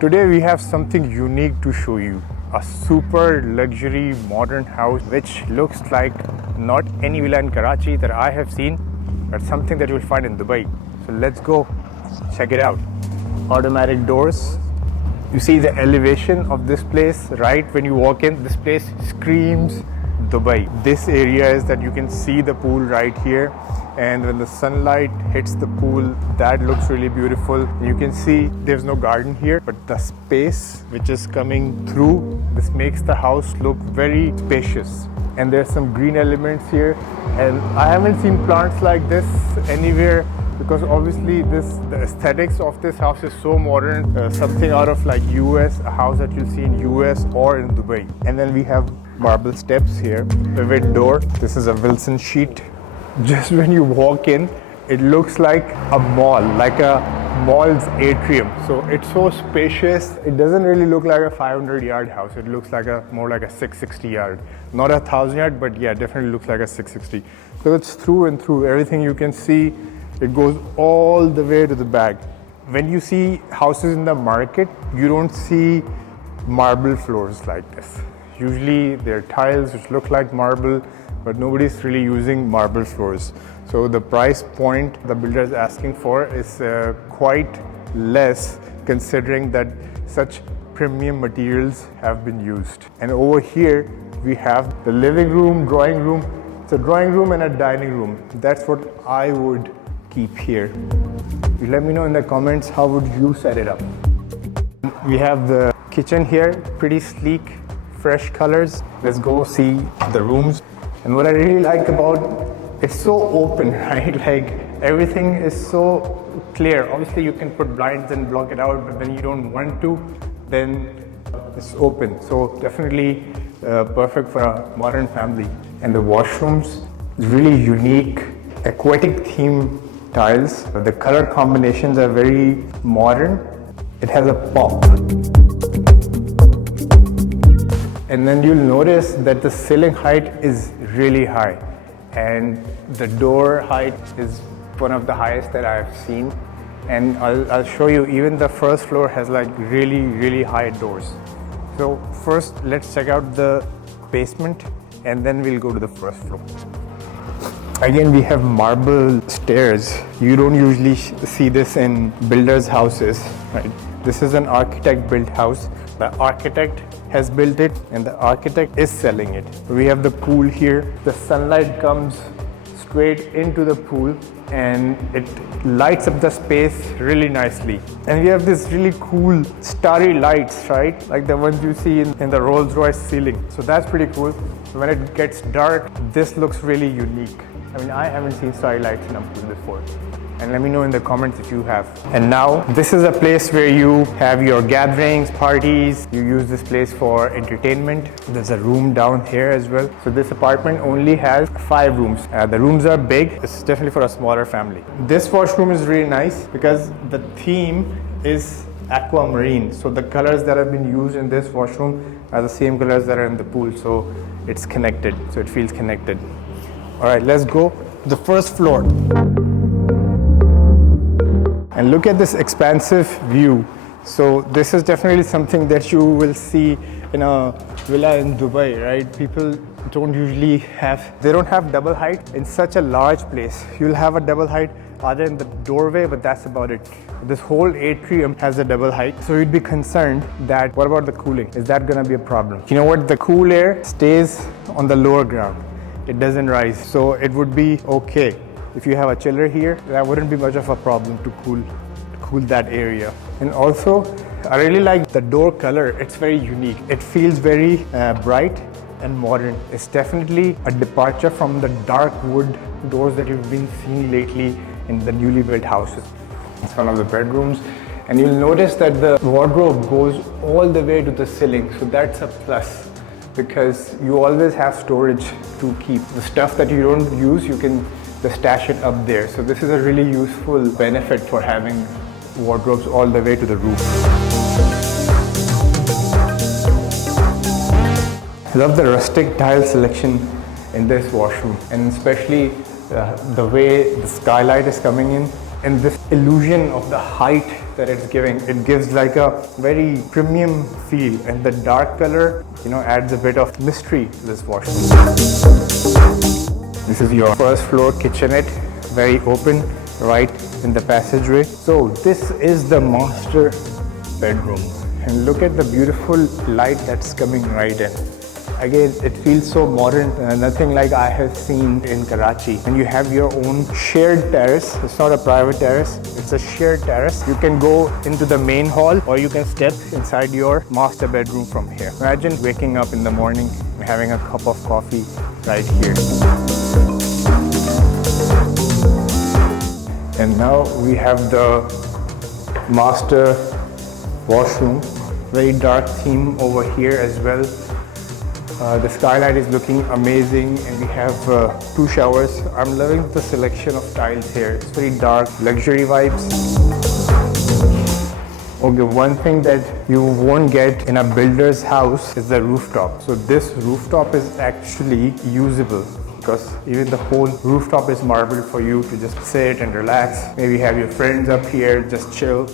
Today we have something unique to show you. A super luxury modern house which looks like not any villa in Karachi that I have seen, but something that you'll find in Dubai. So let's go check it out. Automatic doors. You see the elevation of this place right when you walk in. This place screams Dubai. This area is that you can see the pool right here, and when the sunlight hits the pool, that looks really beautiful. You can see there's no garden here, but the space which is coming through, this makes the house look very spacious. And there's some green elements here, and I haven't seen plants like this anywhere, because obviously the aesthetics of this house is so modern, something out of like US, a house that you'll see in US or in Dubai. And then we have marble steps here, pivot door. This is a Wilson sheet. Just when you walk in, it looks like a mall, like a mall's atrium. So it's so spacious. It doesn't really look like a 500-yard house. It looks like more like a 660-yard. Not a 1,000-yard, but yeah, definitely looks like a 660. So it's through and through. Everything you can see, it goes all the way to the back. When you see houses in the market, you don't see marble floors like this. Usually they're tiles which look like marble, but nobody's really using marble floors. So the price point the builder is asking for is quite less, considering that such premium materials have been used. And over here we have the living room, drawing room. It's a drawing room and a dining room. That's what I would keep here. You let me know in the comments, how would you set it up? We have the kitchen here, pretty sleek, fresh colors. Let's go see the rooms. And what I really like about it's so open, right? Like everything is so clear. Obviously you can put blinds and block it out, but when you don't want to, then it's open. So definitely perfect for a modern family. And the washrooms, really unique, aquatic theme tiles. The color combinations are very modern. It has a pop. And then you'll notice that the ceiling height is really high, and the door height is one of the highest that I've seen. And I'll show you, even the first floor has like really high doors. So first let's check out the basement, and then we'll go to the first floor. Again, we have marble stairs. You don't usually see this in builders' houses, right? This is an architect built house. The architect has built it and the architect is selling it. We have the pool here. The sunlight comes straight into the pool and it lights up the space really nicely. And we have this really cool starry lights, right? Like the ones you see in the Rolls Royce ceiling. So that's pretty cool. When it gets dark, this looks really unique. I mean, I haven't seen starry lights in a pool before. And let me know in the comments if you have. And now, this is a place where you have your gatherings, parties. You use this place for entertainment. There's a room down here as well. So this apartment only has 5 rooms. The rooms are big. It's definitely for a smaller family. This washroom is really nice because the theme is aquamarine. So the colors that have been used in this washroom are the same colors that are in the pool. So it's connected. So it feels connected. All right, let's go to the first floor. And look at this expansive view. So this is definitely something that you will see in a villa in Dubai, right? People don't usually they don't have double height in such a large place. You'll have a double height other than the doorway, but that's about it. This whole atrium has a double height. So you'd be concerned that, what about the cooling? Is that gonna be a problem? You know what? The cool air stays on the lower ground. It doesn't rise. So it would be okay. If you have a chiller here, that wouldn't be much of a problem to cool that area. And also, I really like the door color. It's very unique. It feels very bright and modern. It's definitely a departure from the dark wood doors that you've been seeing lately in the newly built houses. It's one of the bedrooms. And you'll notice that the wardrobe goes all the way to the ceiling. So that's a plus, because you always have storage to keep. The stuff that you don't use, you can just stash it up there. So this is a really useful benefit for having wardrobes all the way to the roof. I love the rustic tile selection in this washroom, and especially the way the skylight is coming in. And this illusion of the height that it's giving, it gives like a very premium feel, and the dark color, adds a bit of mystery to this washroom. This is your first floor kitchenette, very open, right in the passageway. So this is the master bedroom, and look at the beautiful light that's coming right in. Again, it feels so modern, nothing like I have seen in Karachi. And you have your own shared terrace. It's not a private terrace, it's a shared terrace. You can go into the main hall, or you can step inside your master bedroom from here. Imagine waking up in the morning and having a cup of coffee right here. And now we have the master washroom. Very dark theme over here as well. The skylight is looking amazing, and we have 2 showers. I'm loving the selection of tiles here. It's very dark, luxury vibes. Okay, one thing that you won't get in a builder's house is the rooftop. So this rooftop is actually usable, because even the whole rooftop is marble for you to just sit and relax. Maybe have your friends up here, just chill.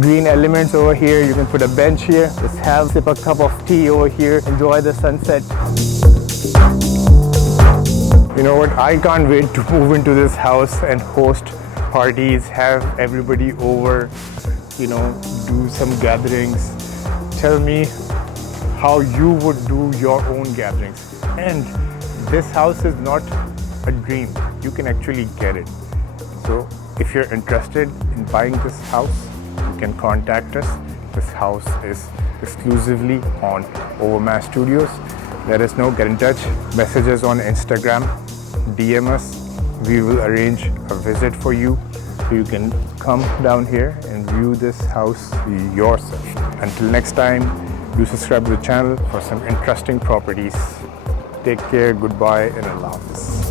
Green elements over here, you can put a bench here, just sip a cup of tea over here, enjoy the sunset. You know what, I can't wait to move into this house and host parties, have everybody over, do some gatherings. Tell me how you would do your own gatherings. And this house is not a dream, you can actually get it. So if you're interested in buying this house, you can contact us. This house is exclusively on Overmass Studios. Let us know, get in touch, message us on Instagram, DM us. We will arrange a visit for you so you can come down here and view this house yourself. Until next time, do subscribe to the channel for some interesting properties. Take care, goodbye, and Allah Hafiz.